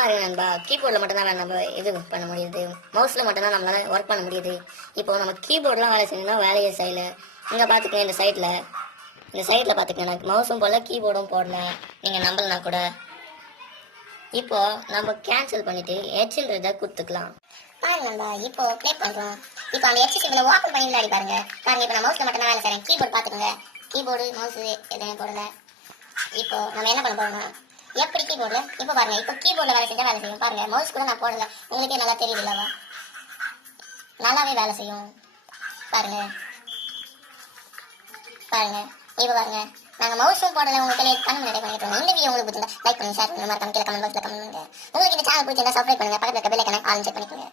பாருங்க நண்பா, கீபோர்டில் மட்டும்தான் நம்ம இது பண்ண முடியுது, மவுஸில் மட்டும்தான் நம்மளால ஒர்க் பண்ண முடியுது. இப்போ நம்ம கீபோர்ட்லாம் வேலை செய்யணும்னா வேலையை செய்யல. இங்கே பார்த்துக்கங்க, இந்த சைடில் பார்த்துக்கங்க, எனக்கு மவுஸும் போடல கீபோர்டும் போடல. நீங்கள் நம்பலனா கூட இப்போ நம்ம கேன்சல் பண்ணிட்டு ஹெச்ன்றதை கொடுத்துக்கலாம். பாருங்க நண்பா, இப்போ ப்ளே பண்றோம். இப்போ அந்த ஹெச் சிம்பிளை ஓப்பன் பண்ணி விளையாடி பாருங்க. இப்போ நான் மவுஸ்ல மட்டும் தான் வேலை செய்றேன். கீபோர்டு பார்த்துக்கோங்க, கீபோர்டு மவுஸ் எதுவுமே போடல. இப்போ நம்ம என்ன பண்ண போறோம்னா, எப்படி கீபோர்டில் இப்போ பாருங்க, இப்போ கீபோர்டில் வேலை செஞ்சால் வேலை செய்யும். பாருங்க, மவுஸ் கூட நான் போடல, உங்களுக்கே நல்லா தெரியுது இல்லவா, நல்லாவே வேலை செய்யும். பாருங்க பாருங்க இப்போ பாருங்க, நாங்கள் மவுஸும் போடல, உங்களுக்கு கண்ணு நிறைய பண்ணிட்டு இருக்கோம். இந்த வீடியோ உங்களுக்கு பிடிச்சிருந்தா லைக் பண்ணுங்க, ஷேர் பண்ணுங்க, மறக்காம கீழே கமெண்ட் பாக்ஸில் கமெண்ட் பண்ணுங்க. உங்களுக்கு இந்த சேனல் பிடிச்சிருந்தா சப்ஸ்கிரைப் பண்ணுங்க, பக்கத்தில் இருக்க பெல் ஐகானை ஆல் செக் பண்ணிக்கோங்க.